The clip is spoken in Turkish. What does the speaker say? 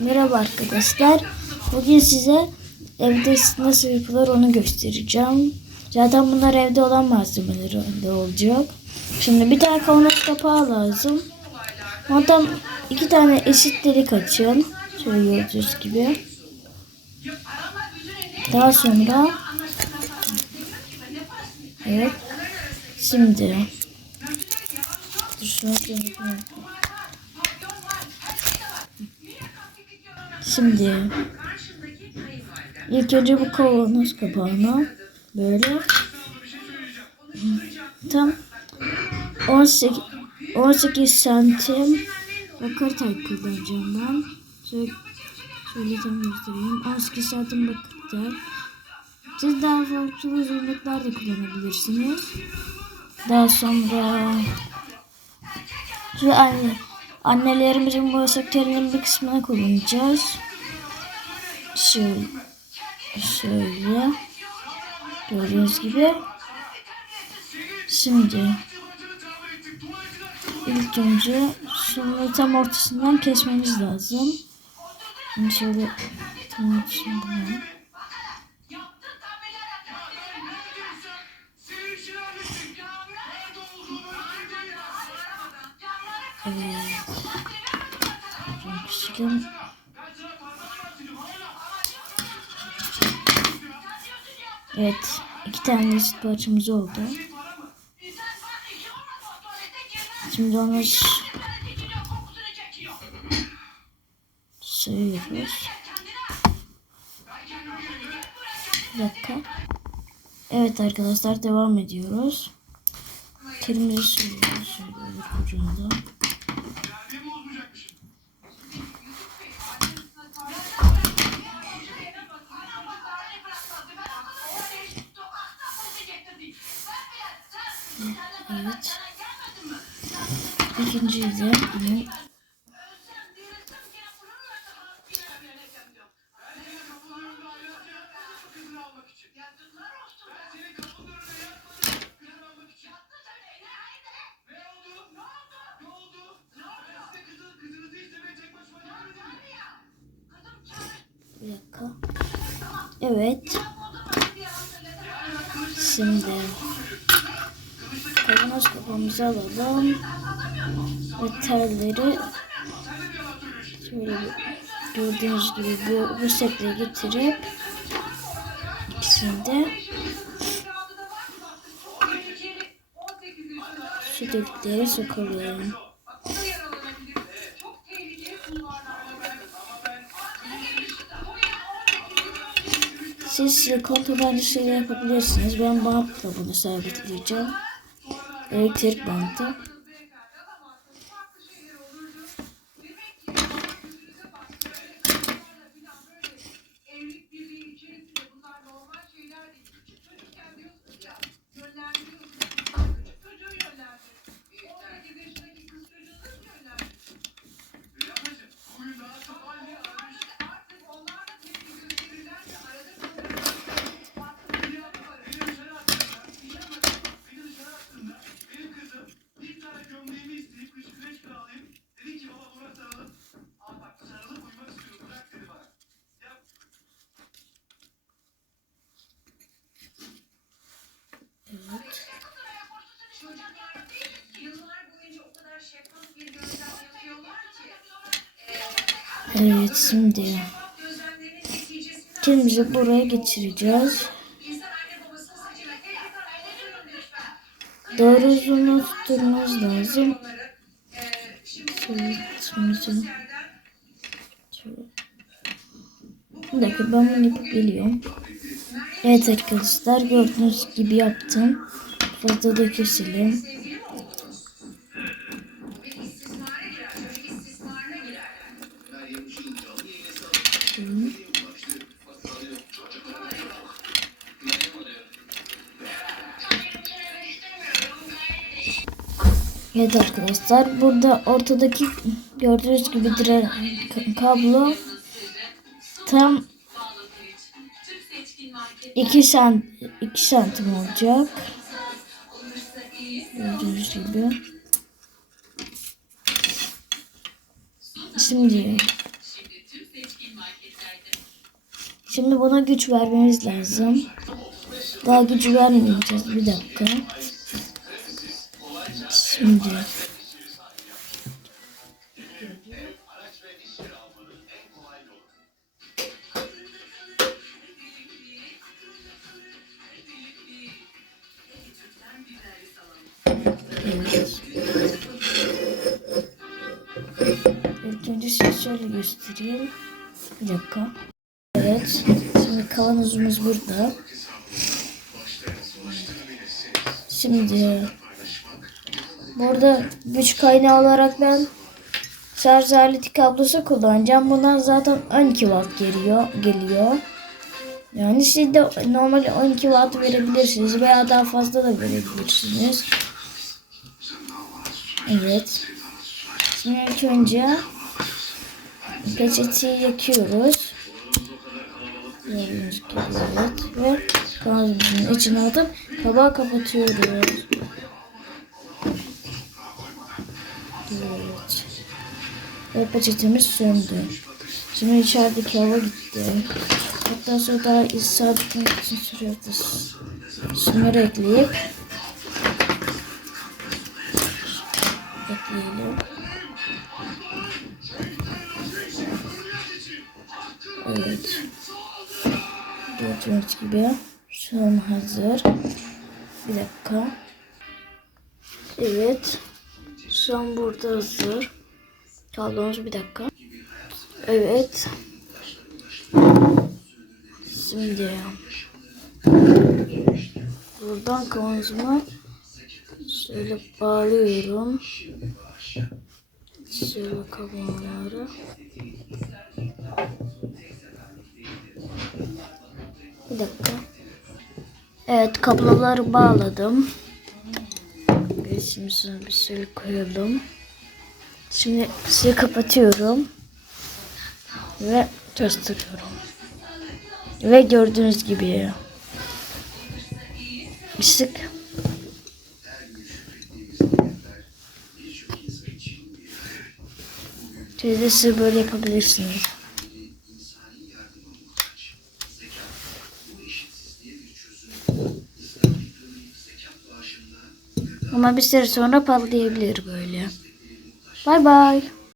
Merhaba arkadaşlar. Bugün size evde nasıl yapılır onu göstereceğim. Zaten bunlar evde olan malzemeler de olacak. Şimdi bir tane kavanoz kapağı lazım. Ondan iki tane eşit delik açın. Şöyle gördüğünüz gibi. Daha sonra Evet. Şimdi Dur şunu Şimdi ilk önce bu kavanoz kapağına böyle tam 18 18 santim bakır tay kullanacağım ben. Şöyle, şöyle tam göstereyim. 18 santim bakır tay. Siz daha farklı uzunluklar da kullanabilirsiniz. Daha sonra şu anne, annelerimizin bu sektörünün bir kısmını kullanacağız. Şöyle, şöyle gördüğünüz gibi. Şimdi ilk önce şunu tam ortasından kesmemiz lazım. Şimdi şöyle tam ortasından. Evet. Renklerim. Evet. iki tane eşit parçamız oldu. Şimdi onu sayıyoruz. Bir dakika. Evet arkadaşlar devam ediyoruz. Terimizi sürüyoruz. Bir dakika. Evet. Şimdi kavanoz kafamızı alalım. Ve telleri şöyle gördüğünüz gibi bu, bu getirip ikisini de şu deliklere sokalım. Siz silikon tabancasıyla yapabilirsiniz. Ben bantla bunu sabitleyeceğim. Elektrikbandı. Evet şimdi kendimizi buraya geçireceğiz. Doğru uzunluğu tutturmamız lazım. Şöyle. Bir dakika ben bunu yapıp geliyorum. Evet arkadaşlar gördüğünüz gibi yaptım. Fazla da keselim. Evet arkadaşlar burada ortadaki gördüğünüz gibi dire ka- kablo tam 2 sant 2 santim olacak. Gördüğünüz gibi. Şimdi Şimdi buna güç vermemiz lazım. Daha gücü vermeyeceğiz. Bir dakika. Şimdi. Önce size şöyle göstereyim. Bir dakika. Evet. Şimdi kavanozumuz burada. Şimdi burada güç kaynağı olarak ben şarj kablosu kullanacağım. Bunlar zaten 12 watt geliyor. geliyor. Yani siz de normal 12 watt verebilirsiniz veya daha fazla da verebilirsiniz. Evet. Şimdi ilk önce peçeteyi yakıyoruz. Evet. Ve kavanozun içine atıp kabağı kapatıyoruz. Ve peçetemiz söndü. Şimdi içerideki hava gitti. Hatta sonra daha sabitlemek için da şunları ekleyip ekleyelim. Evet. Gördüğünüz gibi şu an hazır. Bir dakika. Evet. Şu an burada hazır. Kablomuz bir dakika. Evet. Şimdi buradan kavanozumu şöyle bağlıyorum. Şöyle kabloları. Bir dakika. Evet kabloları bağladım. Şimdi bir şey koyalım. Şimdi sizi kapatıyorum. Ve gösteriyorum. Ve gördüğünüz gibi ışık Siz siz böyle yapabilirsiniz. Ama bir süre sonra patlayabilir böyle. Bay bay.